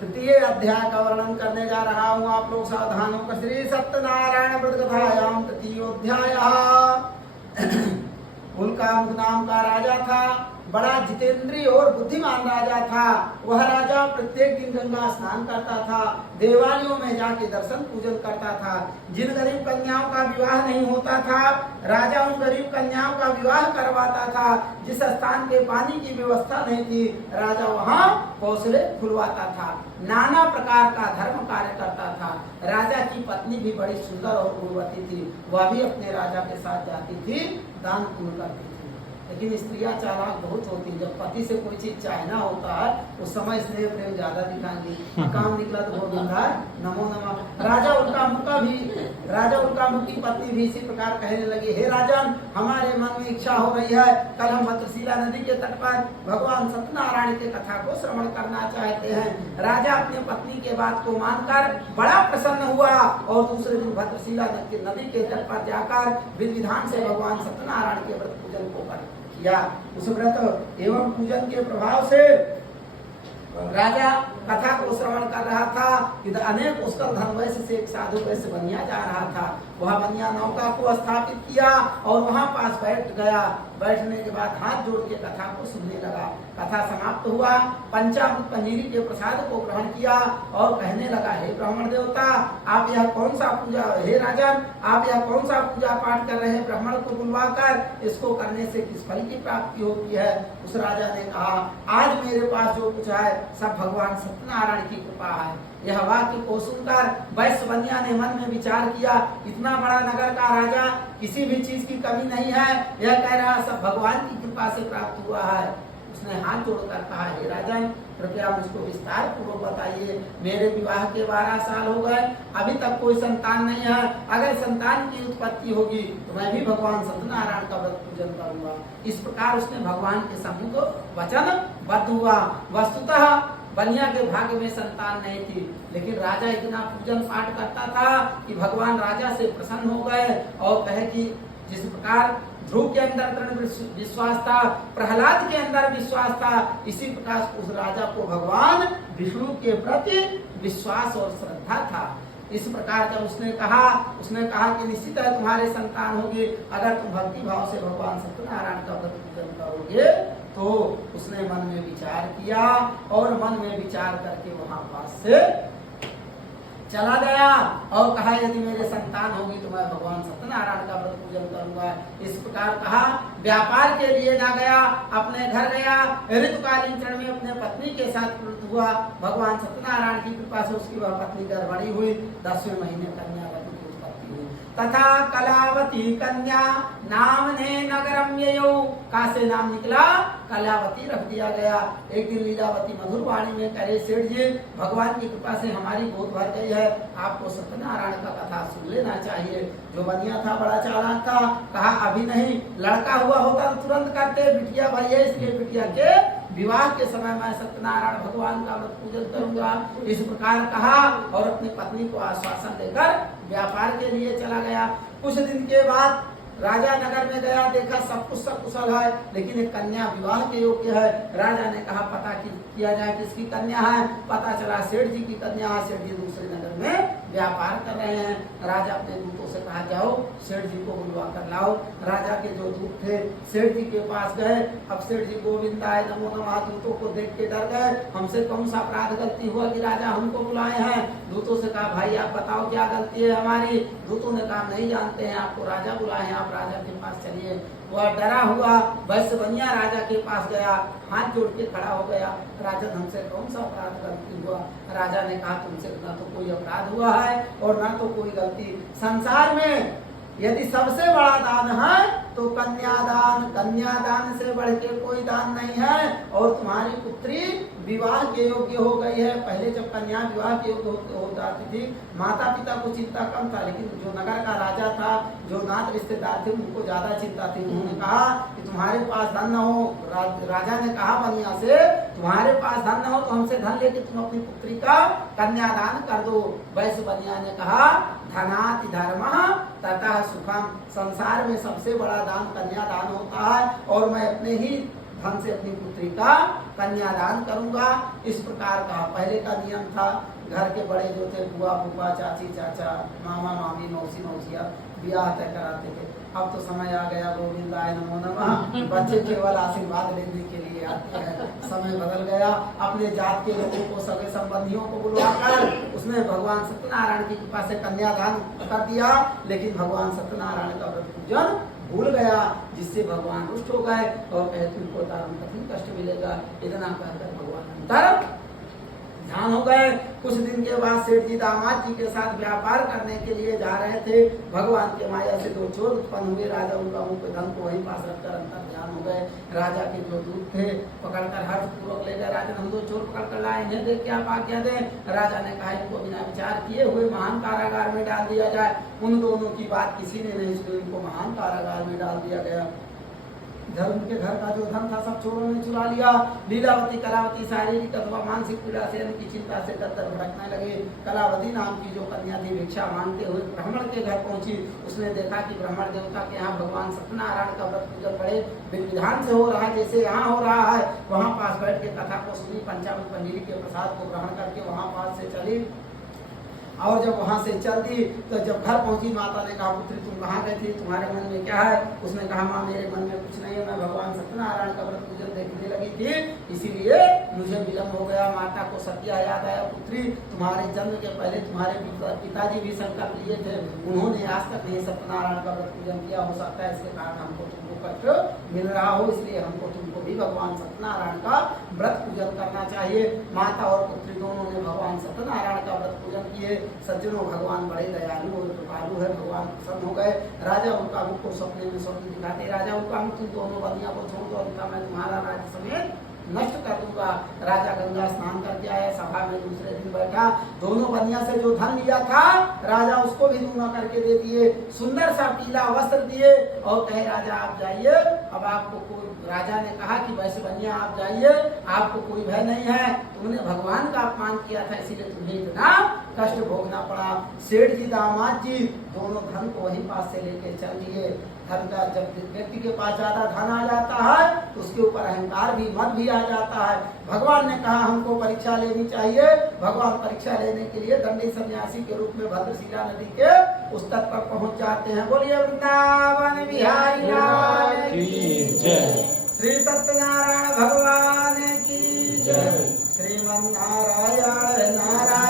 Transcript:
तृतीय अध्याय का वर्णन करने जा रहा हूँ, आप लोग सावधान होकर। श्री सत्यनारायण व्रत कथायाम तृतीयोध्याय। उल्कामुख नाम का राजा था, बड़ा जितेंद्रिय और बुद्धिमान राजा था। वह राजा प्रत्येक दिन गंगा स्नान करता था, देवालयों में जाके दर्शन पूजन करता था। जिन गरीब कन्याओं का विवाह नहीं होता था, राजा उन गरीब कन्याओं का विवाह करवाता था। जिस स्थान के पानी की व्यवस्था नहीं थी, राजा वहाँ कौशले खुलवाता था। नाना प्रकार का धर्म कार्य करता था। राजा की पत्नी भी बड़ी सुंदर और गुणवती थी, वह भी अपने राजा के साथ जाती थी, दान पुण्य करती थी। लेकिन स्त्रियां चालाक बहुत होती, जब पति से कोई चीज चाहना होता है उस समय स्नेह प्रेम ज्यादा दिखाएंगी। काम निकला तो गोविंदा नमो नमः। राजा उल्कामुख की पत्नी भी इसी प्रकार कहने लगी, हे राजन, हमारे मन में इच्छा हो रही है, कल हम भद्रशिला नदी के तट पर भगवान सत्यनारायण के कथा को श्रवण करना चाहते हैं। राजा अपनी पत्नी के बात को मानकर बड़ा प्रसन्न हुआ और दूसरे दिन भद्रशिला नदी के तट पर जाकर विधि विधान से भगवान सत्यनारायण के व्रत पूजन को किया। उस व्रत एवं पूजन के प्रभाव से राजा कथा को श्रवण कर रहा था कि अनेक पुष्कर धन वैश्य से एक साधु वैश्य बनिया जा रहा था। वह बनिया नौका को स्थापित किया और वहां पास बैठ गया। बैठने के बाद हाथ जोड़ के कथा को सुनने लगा। कथा समाप्त हुआ, पंचामृत पंजीरी के प्रसाद को ग्रहण किया और कहने लगा, हे ब्राह्मण देवता, आप यह कौन सा पूजा, हे राजन, आप यह कौन सा पूजा पाठ कर रहे हैं? ब्राह्मण को बुलवाकर इसको करने से किस फल की प्राप्ति होती है? उस राजा ने कहा, आज मेरे पास जो कुछ है सब भगवान सत्यनारायण की कृपा है। यह वाक्य को सुनकर वैश्य बनिया ने मन में विचार किया, इतना बड़ा नगर का राजा, किसी भी चीज की कमी नहीं है, यह कह रहा सब भगवान की कृपा से प्राप्त हुआ है। उसने हाथ जोड़कर कहा, हे राजन, कृपया मुझको विस्तार पूर्वक बताइए। मेरे विवाह के 12 साल हो गए, अभी तक कोई संतान नहीं है। अगर संतान की उत्पत्ति होगी तो मैं भी भगवान सत्यनारायण का व्रत पूजन करूंगा। इस प्रकार उसने भगवान के सम्मुख वचन बद्ध हुआ। वस्तुतः बनिया के भाग्य में संतान नहीं थी, लेकिन राजा इतना पूजन पाठ करता था कि भगवान राजा से प्रसन्न हो गए और कहे कि जिस प्रकार ध्रुव के अंदर दृढ़ विश्वास था, प्रहलाद के अंदर विश्वास था, इसी प्रकार उस राजा को भगवान विष्णु के प्रति विश्वास और श्रद्धा था। इस प्रकार जब उसने कहा कि निश्चित है तुम्हारे संतान होगी अगर तुम भक्ति भाव से भगवान सत्यनारायण का व्रत पूजन करोगे। तो उसने मन में विचार किया और मन में विचार करके वहां पास से चला गया और कहा, यदि मेरे संतान होगी तो मैं भगवान सत्यनारायण का व्रत पूजन करूंगा। इस प्रकार कहा, व्यापार के लिए ना गया, अपने घर गया। ऋतुकालीन चरण में अपने पत्नी के साथ प्रवृत्त हुआ। भगवान सत्यनारायण की कृपा से उसकी वह पत्नी गर्भवती हुई। 10वें महीने कन्या की उत्पत्ति हुई। तथा कलावती कन्या नाम ने नगरम ययौ, का से नाम निकला कलावती रख दिया गया। एक दिन लीलावती मधुर वाणी में करे, सेठ जी, भगवान की कृपा से हमारी गोद भर गई है, आपको सत्यनारायण का कथा सुन लेना चाहिए। जो बनिया था बड़ा चालाक था, कहा अभी नहीं, लड़का हुआ होता तो तुरंत करते, बिटिया भाई है इसलिए बिटिया के विवाह के समय मैं सत्यनारायण भगवान का व्रत पूजन करूंगा। इस प्रकार कहा और अपनी पत्नी को आश्वासन देकर व्यापार के लिए चला गया। कुछ दिन के बाद राजा नगर में गया, देखा सब कुछ सकुशल है, लेकिन एक कन्या विवाह के योग्य है। राजा ने कहा पता किया जाए किसकी कन्या है। पता चला सेठ जी की कन्या है। सेठ जी दूसरे नगर में व्यापार कर रहे हैं। राजा अपने दूतों से कहा, जाओ सेठ जी को बुलवा कर लाओ। राजा के जो दूत थे सेठ जी के पास गए। अब सेठ जी गोविंदाय नमो नमः दूतों को देख के डर गए, हमसे कौन सा अपराध गलती हुआ कि राजा हमको बुलाए हैं। दूतों से कहा, भाई आप बताओ क्या गलती है हमारी। दूतों ने कहा, नहीं जानते हैं, आपको राजा बुलाए हैं, आप राजा के पास चलिए। वह डरा हुआ वैश्य बनिया राजा के पास गया, हाथ जोड़ के खड़ा हो गया, राजन हमसे कौन सा अपराध गलती हुआ। राजा ने कहा, तुमसे ना तो कोई अपराध हुआ है और ना तो कोई गलती। संसार में यदि सबसे बड़ा दान है तो कन्यादान से बढ़ के कोई दान नहीं है। और तुम्हारी पुत्री विवाह के योग्य हो गई है। पहले जब कन्या विवाह के योग्य हो जाती थी, माता पिता को चिंता कम था, लेकिन जो नगर का राजा था, जो नात रिश्तेदार थे, उनको ज्यादा चिंता थी। उन्होंने कहा कि तुम्हारे पास धन न हो, राजा ने कहा बनिया से, तुम्हारे पास धन न हो तो हमसे धन लेके तुम अपनी पुत्री का कन्यादान कर दो। वैश्य बनिया ने कहा, धनाति धर्मः ततः सुखम, संसार में सबसे बड़ा दान कन्यादान होता है और मैं अपने ही धन से अपनी पुत्री का कन्यादान करूंगा। इस प्रकार का पहले का नियम था। घर के बड़े जो थे, बुआ फूफा, चाची चाचा, मामा मामी, मौसी मौसिया, ब्याह तय कराते थे। अब तो समय आ गया, गोविंदाय नमो नमः, बच्चे केवल आशीर्वाद लेने के लिए आते हैं। समय बदल गया। अपने जात के लोगों को, सगे संबंधियों को बुलवाकर उसने भगवान सत्यनारायण की कृपा से कन्यादान कर दिया। लेकिन भगवान सत्यनारायण का व्रत पूजन भूल गया, जिससे भगवान रुष्ट हो गए और कहे तुमको दारुण कठिन कष्ट मिलेगा। इतना कहकर भगवान अंतर ध्यान हो गए। कुछ दिन के बाद सेठ जी दामाद जी के साथ व्यापार करने के लिए जा रहे थे। भगवान के माया से दो चोर उत्पन्न हुए। राजा उनका मुंह पे धन को वहीं पास रखकर अंतर ध्यान हो गए। राजा के जो दूत थे पकड़कर हर्ष पूर्वक ले गए। राजा हम दो चोर पकड़ कर लाए, इन्हें देख के आप आज्ञा दें। राजा ने कहा इनको बिना विचार किए हुए महान कारागार में डाल दिया जाए। उन दोनों की बात किसी ने नहीं सुनी, उनको महान कारागार में डाल दिया गया। इधर उनके घर का जो धन था सब चोरों ने चुरा लिया। लीलावती कलावती शारीरिक अथवा मानसिक पीड़ा से, उनकी चिंता से दर भटकने लगे। कलावती नाम की जो कन्या थी भिक्षा मांगते हुए ब्राह्मण के घर पहुंची। उसने देखा कि ब्राह्मण देवता के यहाँ भगवान सत्यनारायण का व्रत पूजन बड़े विधान से हो रहा है, जैसे यहाँ हो रहा है। वहाँ पास बैठ के कथा को सुनी, पंचामृत पंजीरी के प्रसाद को ग्रहण करके वहाँ पास से चली। और जब वहां से चल दी तो जब घर पहुंची, माता ने कहा पुत्री तुम कहाँ गई थी, तुम्हारे मन में क्या है? उसने कहा माँ मेरे मन में कुछ नहीं है, मैं भगवान सत्यनारायण का व्रत पूजन देखने लगी थी, इसीलिए मुझे विलम्ब हो गया। माता को सत्या याद आया, पुत्री तुम्हारे जन्म के पहले तुम्हारे पिताजी भी संकल्प लिए थे, उन्होंने आज तक नहीं सत्यनारायण का व्रत पूजन किया। हो सकता है इसके कारण हमको तुमको कष्ट मिल रहा हो, इसलिए हमको तुमको भी भगवान सत्यनारायण का व्रत पूजन करना चाहिए। माता और पुत्री दोनों ने भगवान सत्यनारायण का व्रत पूजन किए। सज्जनों भगवान बड़े दयालु और कृपालु है, भगवान प्रसन्न हो गए। राजा उनका मुख को सपने में स्वप्न दिखाते, राजा उनका मुख दोनों बंदियों को छोड़ दो, उनका मैं तुम्हारा राज्य समेत नष्ट कर दूंगा। राजा गंगा स्नान करके आया, सभा में दूसरे दिन बैठा। दोनों बनिया से जो धन लिया था राजा उसको भी दूना करके दे दिए। सुंदर सा पीला वस्त्र दिए और कहे राजा आप जाइए। अब आपको कोई, राजा ने कहा कि वैसे बनिया आप जाइए, आपको कोई भय नहीं है, तुमने भगवान का अपमान किया था इसीलिए तुम्हें इतना कष्ट भोगना पड़ा। सेठ जी दामाद जी दोनों धन को वहीं पास से लेके चल दिए। धन का जब व्यक्ति के पास ज्यादा धन आ जाता है तो उसके ऊपर अहंकार भी, मत भी आ जाता है। भगवान ने कहा हमको परीक्षा लेनी चाहिए। भगवान परीक्षा लेने के लिए दंडी सन्यासी के रूप में भद्रशिला नदी के उस तट पर पहुंच जाते हैं। बोलिए वृंदावन बिहारी लाल की जय, श्री सत्यनारायण भगवान की जय, श्रीमन नारायण नारायण